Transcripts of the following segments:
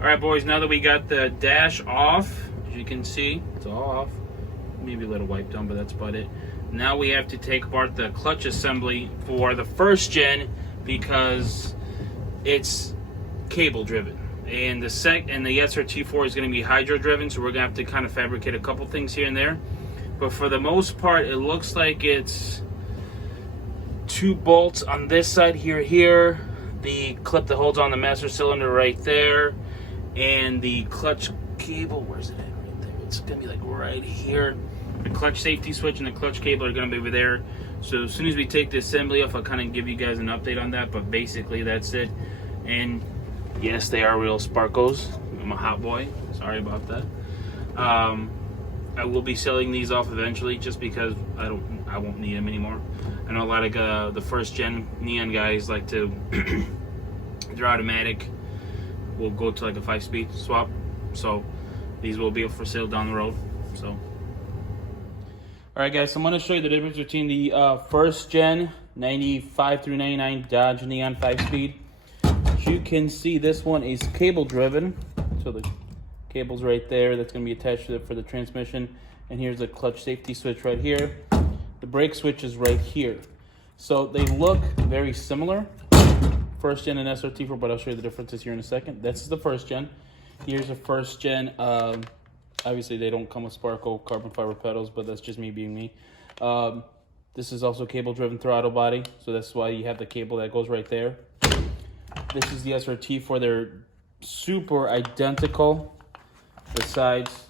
All right, boys, now that we got the dash off, as you can see, it's all off. Maybe a little wiped down, but that's about it. Now we have to take apart the clutch assembly for the first gen because it's cable driven. And the SRT4 is going to be hydro driven, so we're going to have to kind of fabricate a couple things here and there. But for the most part, it looks like it's 2 bolts on this side here, the clip that holds on the master cylinder right there, and the clutch cable, where's it at? Right there. It's gonna be like right here. The clutch safety switch and the clutch cable are gonna be over there. So as soon as we take the assembly off, I'll kind of give you guys an update on that, but basically that's it. And yes, they are real Sparkos. I'm a hot boy, sorry about that. I will be selling these off eventually just because I won't need them anymore. I know a lot of the first gen Neon guys like to, they're automatic. We'll go to like a 5-speed swap. So these will be for sale down the road. So, all right guys, so I'm gonna show you the difference between the first gen 95 through 99 Dodge Neon 5-speed. As you can see, this one is cable driven. So the cable's right there. That's gonna be attached to it for the transmission. And here's the clutch safety switch right here. The brake switch is right here. So they look very similar. First gen and SRT4, but I'll show you the differences here in a second. This is the first gen. Here's a first gen. Obviously they don't come with Sparko carbon fiber pedals, but that's just me being me. This is also cable driven throttle body, so that's why you have the cable that goes right there. This is the SRT4. They're super identical. Besides,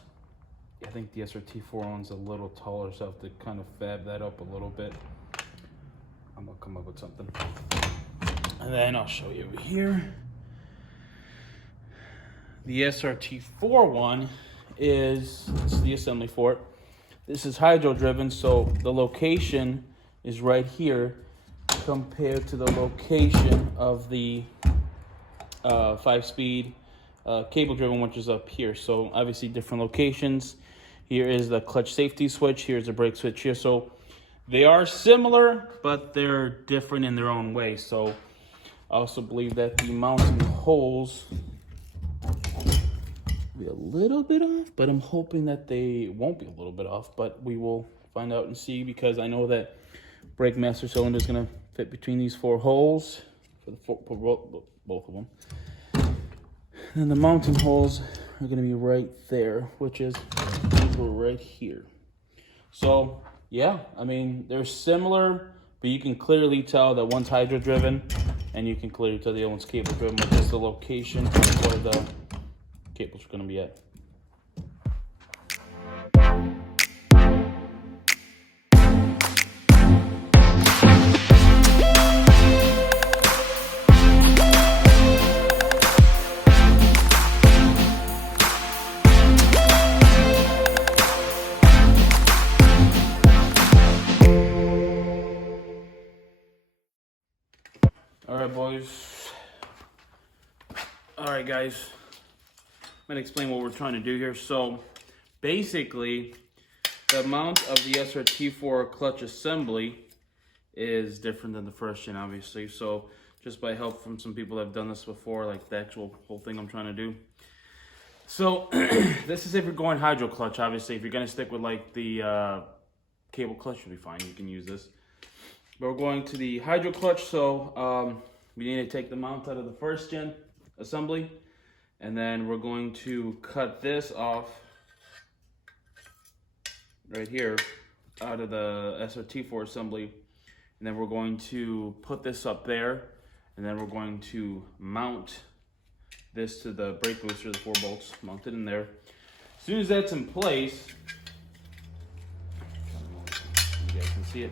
I think the SRT4 one's a little taller, so I have to kind of fab that up a little bit. I'm gonna come up with something. And then I'll show you over here. The SRT4 one is the assembly for it. This is hydro driven, so the location is right here compared to the location of the 5-speed cable driven, which is up here. So obviously different locations. Here is the clutch safety switch. Here's the brake switch here. So they are similar, but they're different in their own way. So I also believe that the mounting holes will be a little bit off, but I'm hoping that they won't be a little bit off, but we will find out and see, because I know that brake master cylinder is going to fit between these 4 holes for both of them. And the mounting holes are going to be right there, which is right here. So yeah, I mean, they're similar, but you can clearly tell that one's hydro driven, and you can clearly tell the other one's cable driven, which is the location where the cables are going to be at. All right, boys. All right, guys. I'm gonna explain what we're trying to do here. So basically, the amount of the SRT4 clutch assembly is different than the first gen, obviously. So just by help from some people that have done this before, like the actual whole thing I'm trying to do. So this is if you're going hydro clutch, obviously. If you're gonna stick with like the cable clutch, you'll be fine. You can use this. But we're going to the hydro clutch, so we need to take the mount out of the first gen assembly, and then we're going to cut this off right here out of the SRT4 assembly, and then we're going to put this up there, and then we're going to mount this to the brake booster, the 4 bolts mounted in there. As soon as that's in place, you guys can see it.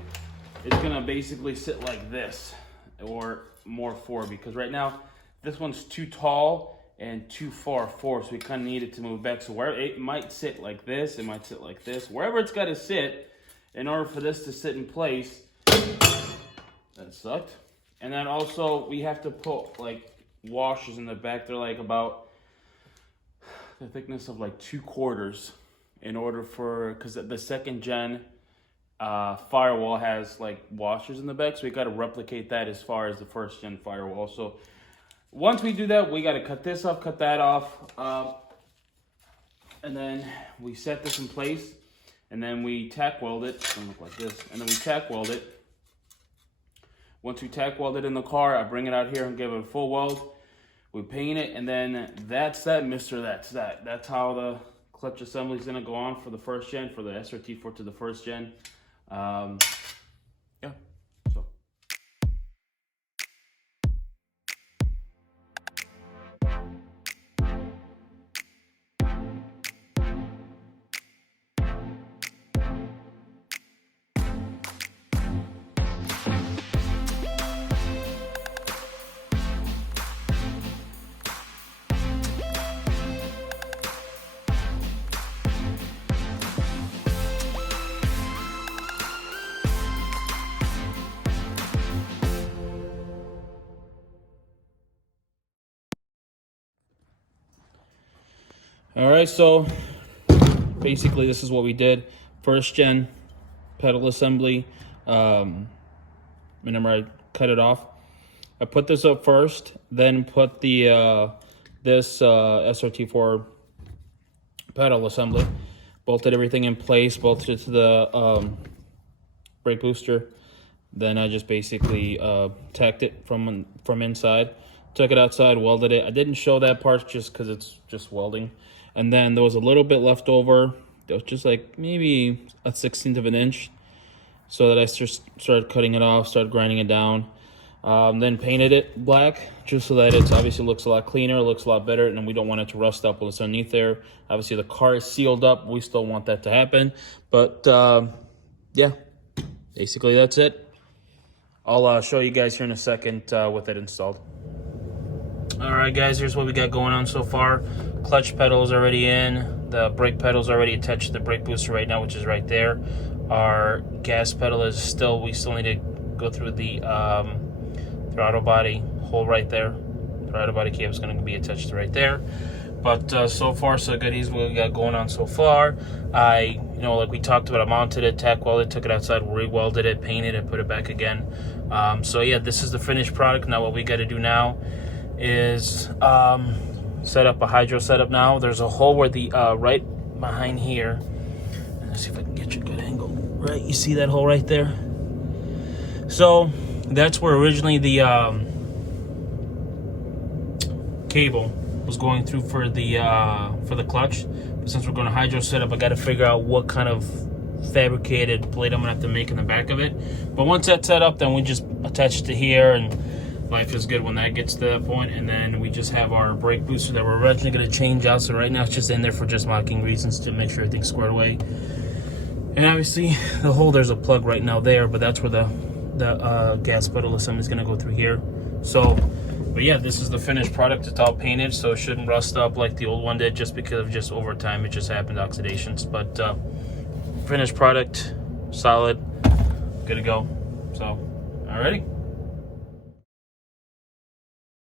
It's gonna basically sit like this, or more forward, because right now this one's too tall and too far forward, so we kind of need it to move back. So where it might sit like this, it might sit like this, wherever it's got to sit in order for this to sit in place. That sucked. And then also we have to put like washers in the back. They're like about the thickness of like 2/4 in order for, because the second gen firewall has like washers in the back, so we got to replicate that as far as the first gen firewall. So Once we do that, we got to cut this off, cut that off, and then we set this in place, and then we tack weld it. It's gonna look like this, and then we tack weld it. Once we tack weld it in the car, I bring it out here and give it a full weld. We paint it, and then that's that, mister. That's that. That's how the clutch assembly is gonna go on for the first gen, for the SRT4 to the first gen. Yeah. So. All right, so basically this is what we did. First gen pedal assembly. Whenever I cut it off, I put this up first, then put the this SRT4 pedal assembly. Bolted everything in place, bolted it to the brake booster. Then I just basically tacked it from inside. Took it outside, welded it. I didn't show that part just because it's just welding. And then there was a little bit left over. It was just like maybe a 1/16 of an inch. So that I just started cutting it off, started grinding it down. Then painted it black, just so that it obviously looks a lot cleaner, looks a lot better, and we don't want it to rust up what's underneath there. Obviously the car is sealed up. We still want that to happen. But yeah, basically that's it. I'll show you guys here in a second with it installed. All right, guys, here's what we got going on so far. Clutch pedal is already in. The brake pedal is already attached to the brake booster right now, which is right there. Our gas pedal is still, we still need to go through the throttle body hole right there. Throttle body cable is going to be attached right there. But so far, so good. Here's what we got going on so far. Like we talked about, I mounted it, tack welded, took it outside, re-welded it, painted it, put it back again. So yeah, this is the finished product. Now what we got to do now is set up a hydro setup now. There's a hole where the right behind here. Let's see if I can get you a good angle. Right, you see that hole right there? So that's where originally the cable was going through for the clutch. But since we're going to hydro setup, I got to figure out what kind of fabricated plate I'm gonna have to make in the back of it. But once that's set up, then we just attach it to here, and life is good when that gets to that point. And then we just have our brake booster that we're originally going to change out. So right now it's just in there for just marking reasons to make sure everything's squared away. And obviously the hole, there's a plug right now there, but that's where the gas pedal assembly is going to go through here. So, but yeah, this is the finished product. It's all painted, so it shouldn't rust up like the old one did, just because of just over time it just happened, oxidations. But finished product, solid, good to go. So, alrighty.